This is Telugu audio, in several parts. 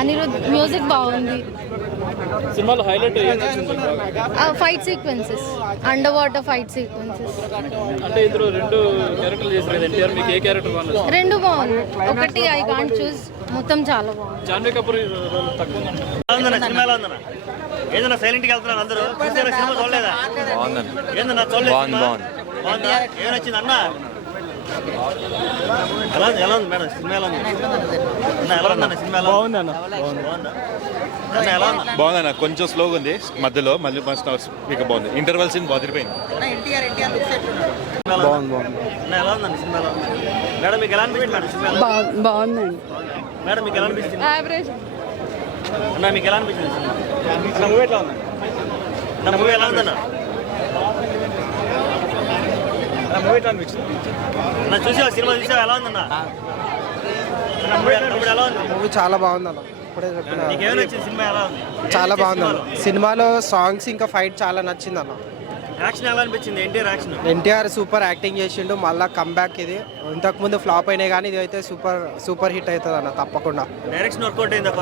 అనిరుద్ మ్యూజిక్ బాగుంది. సినిమాలో highlight fight sequences, under water fight sequences. అంటే ఇందులో రెండు క్యారెక్టర్లు చేశారు కదా ఎన్టీఆర్, మీకు ఏ క్యారెక్టర్ బాగుంది? రెండు బాగుంది. ఒకటి ఐ కాంట్ చూస్, మొత్తం చాలా బాగుంది. జాన్వీ కపూర్ తక్కువ సినిమాలో ఉందన్న ఏదన్నా సైలెంట్ గా వెళ్తున్నాను అందరూ సినిమా చూడలేదా? ఏందన్నా చూడలేదు? బాగుందా? ఏం నచ్చింది అన్న? ఎలా ఉంది మేడం సినిమా? ఎలా ఉంది అన్న? ఎలా ఉందన్న సినిమా? బాగుందన్న. ఎలా ఉంది? బాగుందన్న, కొంచెం స్లోగా ఉంది మధ్యలో, మళ్ళీ మీకు బాగుంది. ఇంటర్వెల్ సీన్ బాదిరిపోయింది. ఎలా ఉందండి సినిమాలో? మేడం మీకు ఎలా అనిపించింది మేడం సినిమా? బాగుందండి. మేడం మీకు ఎలా అనిపించింది? యావరేజ్. అన్న మీకు ఎలా అనిపించింది సినిమా? మూవీ ఎట్లా ఉంది? నా మూవీ ఎలా ఉందన్న? మూవీ ఎట్లా అనిపించింది? నా చూసావా సినిమా? చూసావా? ఎలా ఉందన్న ఎలా ఉంది? మూవీ చాలా బాగుందన్న. ఇప్పుడే చెప్పిన నీకేమైనా వచ్చింది సినిమా? ఎలా ఉంది? చాలా బాగుందన్న. సినిమాలో సాంగ్స్ ఇంకా ఫైట్ చాలా నచ్చిందన్న. యాక్షన్ ఎలా అనిపించింది? ఎన్టీఆర్ సూపర్ యాక్టింగ్ చేసిండు. మళ్ళీ కంబ్యాక్ ఇది. ఇంతకుముందు ఫ్లాప్ అయినాయి కానీ ఇది అయితే సూపర్ హిట్ అవుతుంది అన్న తప్పకుండా. డైరెక్షన్ వర్కౌట్ అయిందా?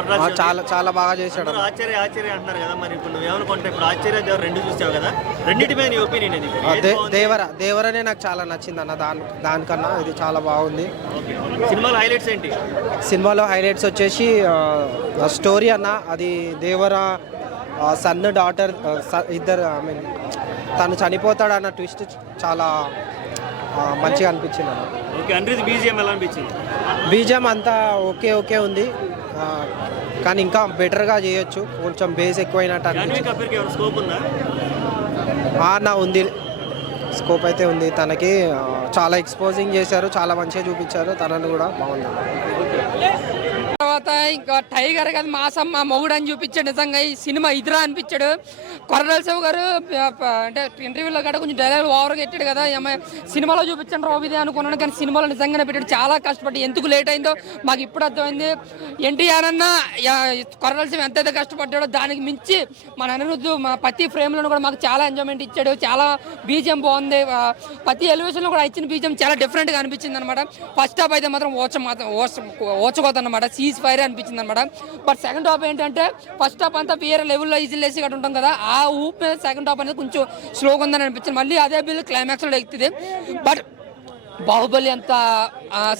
చాలా చాలా బాగా చేశాడు. ఆశ్చర్య అంటున్నారు కదా, మరి ఇప్పుడు నువ్వేమనుకుంటే ఇప్పుడు ఆశ్చర్య దేవర రెండు చూసావు కదా, రెండింటి మీద నీ ఒపీనియన్ ఇది? దేవరనే నాకు చాలా నచ్చింది అన్న. దానికన్నా ఇది చాలా బాగుంది. సినిమాలో హైలైట్స్ ఏంటి? సినిమాలో హైలైట్స్ వచ్చేసి స్టోరీ అన్న. అది దేవర సన్ డాటర్ ఇద్దరు, ఐ మీన్ తను చనిపోతాడు అన్న ట్విస్ట్ చాలా మంచిగా అనిపించింది అన్న. ఓకే, అనిరుద్ బీజిఎం ఎలా అనిపించింది? బీజిఎం అంతా ఓకే ఉంది, కానీ ఇంకా బెటర్గా చేయొచ్చు. కొంచెం బేస్ ఎక్కువైనట్టు అనిపించింది. స్కోప్ ఉందా? అన్న ఉంది, స్కోప్ అయితే ఉంది. తనకి చాలా ఎక్స్పోజింగ్ చేశారు, చాలా మంచిగా చూపించారు. తనని కూడా బాగుంది. తర్వాత ఇంకా టైగర్ కదా మాసమ్మ మొగుడు అని చూపించాడు. నిజంగా ఈ సినిమా ఇదిరా అనిపించాడు. కొరటాల శివ గారు అంటే ఇంటర్వ్యూలో కూడా కొంచెం డైలాగ్ ఓవర్గా పెట్టాడు కదా, సినిమాలో చూపించండి రోబిది అనుకున్నాను, కానీ సినిమాలో నిజంగానే పెట్టాడు. చాలా కష్టపడి ఎందుకు లేట్ అయిందో మాకు ఇప్పుడు అర్థమైంది. ఎన్టీఆర్ అన్న కొరటాల శివ ఎంతైతే కష్టపడ్డాడో దానికి మించి మన అనిరుద్ధు ప్రతి ఫ్రేమ్లో కూడా మాకు చాలా ఎంజాయ్మెంట్ ఇచ్చాడు. చాలా బీజిఎం బాగుంది. ప్రతి ఎలివేషన్లో కూడా ఇచ్చిన బీజిఎం చాలా డిఫరెంట్గా అనిపించింది అనమాట. ఫస్ట్ హాఫ్ అయితే మాత్రం ఓచకోదన్నమాట, సీజ్ ఫైర్ అనిపించింది అనమాట. బట్ సెకండ్ హాఫ్ ఏంటంటే ఫస్ట్ హాఫ్ అంతా వేరే లెవెల్లో ఈజీలేసి గట్టు ఉంటాం కదా, ఆ ఊప్ మీద సెకండ్ హాఫ్ అనేది కొంచెం స్లోగా ఉందని అనిపించింది. మళ్ళీ అదే బిల్ క్లైమాక్స్లో ఎక్కుతుంది. బట్ బాహుబలి అంత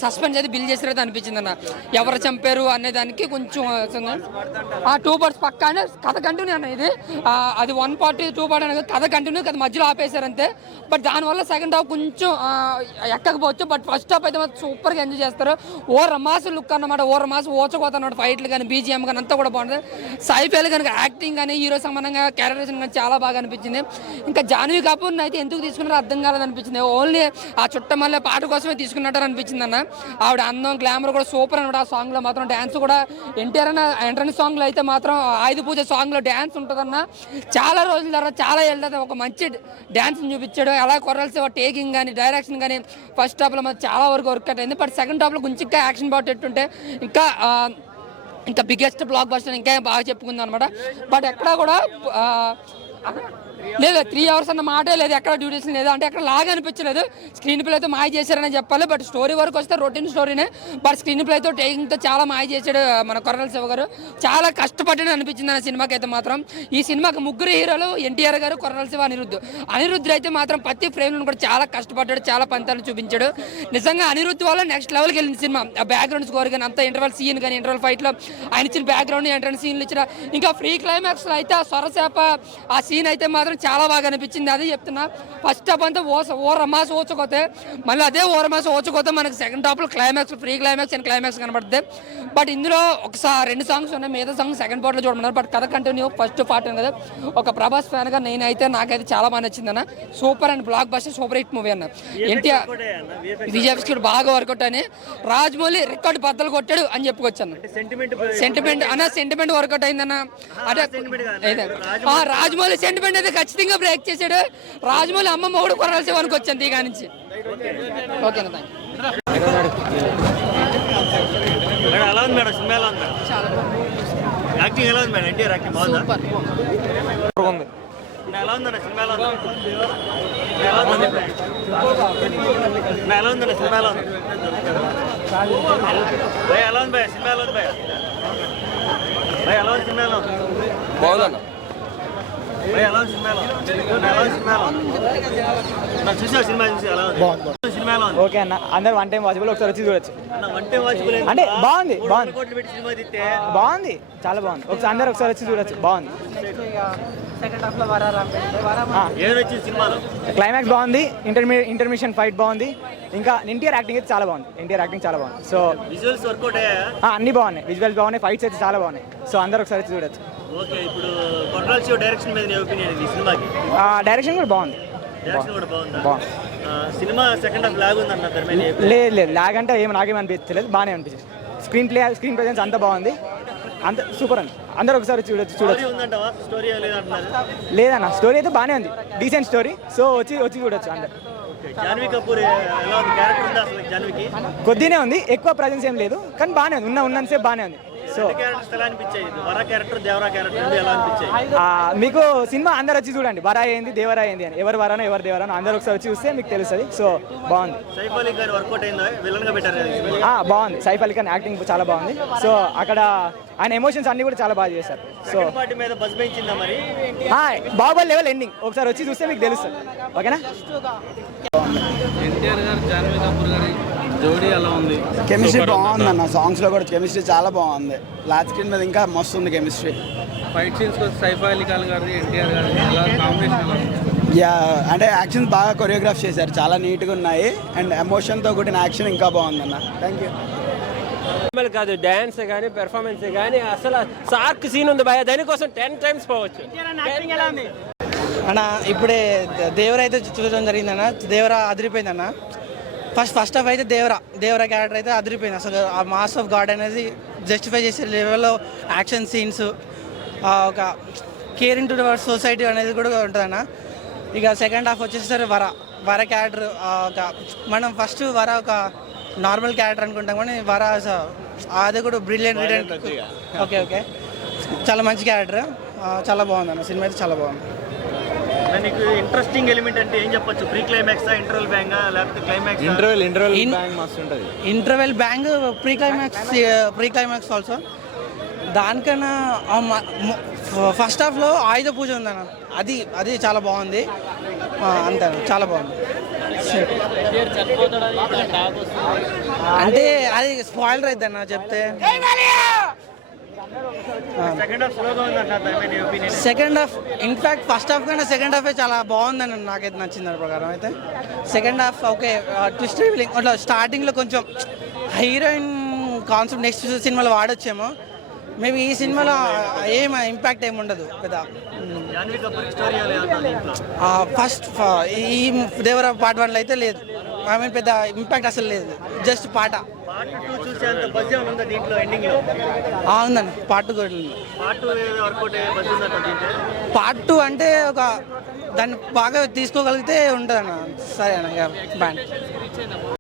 సస్పెన్స్ అయితే బిల్ చేసినట్టు అనిపించింది అన్న. ఎవరు చంపారు అనే దానికి కొంచెం 2 parts పక్కానే కథ కంటిన్యూ అన్న. ఇది అది 1 part 2 part అనేది కథ కంటిన్యూ, కథ మధ్యలో ఆపేశారు అంతే. బట్ దానివల్ల సెకండ్ హాఫ్ కొంచెం ఎక్కకపోవచ్చు. బట్ ఫస్ట్ హాఫ్ అయితే మాత్రం సూపర్గా ఎంజాయ్ చేస్తారు. ఓ రమాసు లుక్ అన్నమాట, ఓ రమాసు ఓచకోతన్నమాట. ఫైట్లు కానీ బీజిఎం కానీ అంతా కూడా బాగుంటుంది. సాయిఫేల్ కనుక యాక్టింగ్ కానీ హీరో సంబంధంగా క్యారెక్టరేషన్ కానీ చాలా బాగా అనిపించింది. ఇంకా జాన్వీ కపూర్ని అయితే ఎందుకు తీసుకున్నారో అర్థం కాలేదనిపించింది. ఓన్లీ ఆ చుట్టమల్లె పాట కోసమే తీసుకున్నట్టు అనిపించింది అన్న. ఆవిడ అందం గ్లామర్ కూడా సూపర్ అనమాట. ఆ సాంగ్లో మాత్రం డ్యాన్స్ కూడా ఎన్టీఆర్ అన్న ఎంట్రన్స్ సాంగ్లో అయితే మాత్రం ఆయుధ పూజ సాంగ్లో డ్యాన్స్ ఉంటుందన్న. చాలా రోజుల తర్వాత చాలా ఏళ్ళ తర్వాత ఒక మంచి డ్యాన్స్ చూపించాడు. అలా కొరటాల శివ టేకింగ్ కానీ డైరెక్షన్ కానీ ఫస్ట్ హాఫ్లో మాత్రం చాలా వరకు వర్కౌట్ అయింది. బట్ సెకండ్ హాఫ్లో కొంచెం ఇంకా యాక్షన్ బాట్ ఎట్టుంటే ఇంకా బిగ్గెస్ట్ బ్లాక్ బస్టర్ ఇంకా బాగా చెప్పుకుందాం అనమాట. బట్ ఎక్కడా కూడా లేదు 3 hours అన్న మాటే లేదు, ఎక్కడ డ్యూరేషన్ లేదు. అంటే అక్కడ లాగా అనిపించలేదు. స్క్రీన్ ప్లే అయితే మాయ చేశారని చెప్పాలి. బట్ స్టోరీ వరకు వస్తే రొటీన్ స్టోరీనే. బట్ స్క్రీన్ ప్లేతో టేకింగ్తో చాలా మాయ చేశాడు మన కొరటాల శివ గారు. చాలా కష్టపడ్డాడు అనిపించింది ఆ సినిమాకి అయితే మాత్రం. ఈ సినిమాకి 3 హీరోలు ఎన్టీఆర్ గారు, కొరటాల శివ, అనిరుద్ధ్ అయితే మాత్రం ప్రతి ఫ్రేమ్లో కూడా చాలా కష్టపడ్డాడు, చాలా పంతాలు చూపించాడు. నిజంగా అనిరుద్ధ్ వల్ల నెక్స్ట్ లెవెల్కి వెళ్ళింది సినిమా. ఆ బ్యాక్గ్రౌండ్ స్కోర్ కానీ అంత ఇంటర్వల్ సీన్ కానీ ఇంటర్వల్ ఫైట్లో ఆయన ఇచ్చిన బ్యాక్గ్రౌండ్ ఎంట్రన్స్ సీన్లు ఇచ్చిన ఇంకా ఫ్రీ క్లైమాక్స్లో అయితే ఆ సొరసేప ఆ సీన్ అయితే మాత్రం చాలా బాగా అనిపించింది. అదే చెప్తున్నా. ఫస్ట్ హాఫ్ అంతా ఓ రమాస ఓచకోతే, మళ్ళీ అదే ఓ రమాస ఓచకోతే మనకి సెకండ్ హాఫ్లో climax free climax and climax కనబడుతుంది. బట్ ఇందులో 2 సాంగ్స్ ఉన్నాయి, మిగతా సాంగ్స్ సెకండ్ పార్ట్లో చూడమన్నారు. బట్ కథ కంటిన్యూ ఫస్ట్ పార్ట్ కదా. ఒక ప్రభాస్ ఫ్యాన్గా నాకైతే చాలా బాగా నచ్చింది అన్న. Super and block buster super hit movie అన్న. ఎన్టీఆర్ విజయ్ బాగా వర్కౌట్ అని, రాజమౌళి రికార్డు బద్దలు కొట్టాడు అని చెప్పుకోవచ్చు అన్న. సెంటిమెంట్ వర్కౌట్ అయిందన్న. అంటే రాజమౌళి సెంటిమెంట్ అయితే ఖచ్చితంగా బ్రేక్ చేశాడు. రాజమౌళి అమ్మ మొగుడు కొరటాల శివ వచ్చాను దీగా నుంచి. ఓకేనా, థ్యాంక్ యూ. ఎలా ఉంది మేడం సినిమా? ఎలా ఉంది యాక్టింగ్? ఎలా ఉంది మేడం? ఎన్టీఆర్ యాక్టింగ్ బాగుందా? ఎలా ఉందన్న సినిమా? ఎలా ఉంది? ఎలా ఉందన్న సినిమా? ఎలా ఉంది భయ? ఎలా ఉంది భయ సినిమా? ఎలా ఉంది భయ? సినిమా ఎలా ఉంది? బాగుందన్న. భయ్యా, ఎలా ఉంది సినిమా? ఎలా ఉంది సినిమా? నాకు చూసా సినిమా చూసి ఎలా ఉంది? సినిమా ఎలా ఉంది? ఓకే అన్న, అందరు వన్ టైం వాచబుల్, ఒకసారి వచ్చి చూడొచ్చు. అన్న వన్ టైం వాచబుల్ అంటే బాగుంది, బాగుంది. కోట్లు పెట్టి సినిమా తీస్తే బాగుంది, చాలా బాగుంది. ఒకసారి అందరు ఒకసారి వచ్చి చూడొచ్చు, బాగుంది. సెకండ్ హాఫ్లో వరా ఏం వచ్చింది సినిమాలో? క్లైమాక్స్ బాగుంది, ఇంటర్మిషన్ ఫైట్ బాగుంది. ఇంకా ఎన్టీఆర్ యాక్టింగ్ అయితే చాలా బాగుంది. ఎన్టీఆర్ యాక్టింగ్ చాలా బాగుంది. సో విజువల్స్ వర్కౌట్ అయ్యాయా? అన్నీ బాగున్నాయి, విజువల్స్ బాగున్నాయి, ఫైట్స్ అయితే చాలా బాగున్నాయి. సో అందరు ఒకసారి వచ్చి చూడొచ్చు. ఓకే, ఇప్పుడు కొట్రాల శివ డైరెక్షన్ మీద నీ ఒపీనియన్ ఈ సినిమాకి? డైరెక్షన్ కూడా బాగుంది. డైరెక్షన్ కూడా బాగుందా? బాగుంది. సినిమా సెకండ్ హాఫ్ లాగ్ ఉంది అన్న ధర్మేని. లేదు లేదు, లాగ్ అంటే నాకేం అనిపించలేదు, బాగానే అనిపించింది. స్క్రీన్ ప్రెజెన్స్ అంతా బాగుంది, అంత సూపర్ అండి. అందరూ ఒకసారి చూడొచ్చు. స్టోరీ ఉందంటావా? స్టోరీ లేదంటున్నారు. లేదన్న, స్టోరీ అయితే బాగానే ఉంది, డీసెంట్ స్టోరీ. సో వచ్చి చూడొచ్చు అందరు. జాన్వీ కపూర్ ఎలా ఉంది? క్యారెక్టర్ ఉందా అసలు జాన్వీకి? కొద్దినే ఉంది, ఎక్కువ ప్రజెన్స్ ఏం లేదు, కానీ బాగానే ఉంది. ఉన్నంతసేపు బాగానే ఉంది. సో క్యారెక్టర్స్ ఎలా అనిపించాయి? వర క్యారెక్టర్, దేవరా క్యారెక్టర్ ఎలా అనిపించాయి? మీకు సినిమా అందరు వచ్చి చూడండి, వరా ఏంది దేవరా ఏంది అని, ఎవరు వరానో ఎవరు దేవరానో అందరూ ఒకసారి వచ్చి చూస్తే మీకు తెలుస్తుంది. సో బాగుంది. సైఫ్ అలీ ఖాన్ వర్కౌట్ అయిందా? విలన్ గా పెట్టారు కదా ఈ సినిమా. బాగుంది. సైఫ్ అలీ ఖాన్ యాక్టింగ్ చాలా బాగుంది. సో అక్కడ ఆయన ఎమోషన్స్ అన్ని కూడా చాలా బాగా చేశారు. సో సెకండ్ పార్ట్ మీద బజ్ పెంచిందా మరి? బాహుబలి లెవెల్ ఎండింగ్ ఒకసారి వచ్చి చూస్తే మీకు తెలుస్తుంది. ఓకేనా? ఎన్టీఆర్ గారు జాన్వీ కపూర్ గారి జోడీ ఎలా ఉంది? కెమిస్ట్రీ బాగుంది అన్న, సాంగ్స్లో కూడా కెమిస్ట్రీ చాలా బాగుంది. లాస్ట్ స్క్రీన్ మీద ఇంకా మస్తు ఉంది chemistry. Fight scenes Saif Ali Khan గారి ఎన్టీఆర్ గారి ఎలా కాంబినేషన్ ఎలా ఉంది? యా, అంటే యాక్షన్స్ బాగా కొరియోగ్రాఫ్ చేశారు, చాలా నీట్గా ఉన్నాయి. అండ్ ఎమోషన్తో కూడిన యాక్షన్ ఇంకా బాగుందన్న. Thank you. కాదు, డ్యాన్స్ కానీ పెర్ఫార్మెన్స్ కానీ అసలు సార్క్ సీన్ ఉంది భయ, దానికోసం 10 times పోవచ్చు. అన్న ఇప్పుడే దేవర అయితే చూడడం జరిగిందన్న. దేవర అదిరిపోయిందన్న. ఫస్ట్ హాఫ్ అయితే దేవర క్యారెక్టర్ అయితే అదిరిపోయింది. అసలు ఆ మాస్ ఆఫ్ గాడ్ అనేది జస్టిఫై చేసే లెవెల్లో యాక్షన్ సీన్స్, ఒక కేరింగ్ టు వర్డ్ సొసైటీ అనేది కూడా ఉంటుందన్న. ఇక సెకండ్ హాఫ్ వచ్చేసరి వర క్యారెక్టర్, ఒక మనం ఫస్ట్ వర ఒక నార్మల్ క్యారెక్టర్ అనుకుంటాం, కానీ వర అది కూడా బ్రిలియంట్. ఓకే, చాలా మంచి క్యారెక్టర్, చాలా బాగుందన్న. సినిమా అయితే చాలా బాగుంది. నీకు ఇంట్రెస్టింగ్ ఎలిమెంట్ అంటే ఏం చెప్పొచ్చు? ప్రీ క్లైమాక్స్, ఇంటర్వెల్ బ్యాంగ్, లేకపోతే climax? Interval bang, pre climax also. దానికన్నా ఫస్ట్ హాఫ్లో ఆయుధ పూజ ఉందన్న, అది చాలా బాగుంది. అంతే, చాలా బాగుంది. అంటే అది స్పాయిలర్ అవుతుందన్న చెప్తే. సెకండ్ హాఫ్ స్లోగా ఉందన్న ధర్మేని opinion? Second half in fact first half కన్నా సెకండ్ హాఫే చాలా బాగుందని నాకైతే నచ్చింది. దాని ప్రకారం అయితే second half okay, twist revealing అట్లా స్టార్టింగ్లో కొంచెం హీరోయిన్ కాన్సెప్ట్ నెక్స్ట్ సినిమాలో వాడొచ్చేమో. మేబీ ఈ సినిమాలో ఏం ఇంపాక్ట్ ఏమి ఉండదు కదా. జాన్వీ కపూర్ స్టోరీ దీంట్లో ఫస్ట్ ఈ దేవర పార్ట్ 1లో అయితే లేదు, పెద్ద ఇంపాక్ట్ అసలు లేదు, జస్ట్ పార్ట్ 2 చూసేంత బజ్ ఉందా దీంట్లో? ఎండింగ్ లో ఉందండి. పార్ట్ 2 కూడా పార్ట్ 2 వర్కౌట్ అయ్యే బజ్ ఉందంట దీంట్లో. పార్ట్ 2 అంటే ఒక దాన్ని బాగా తీసుకోగలిగితే ఉంటుందన్న. సరే అన్న, బాయ్.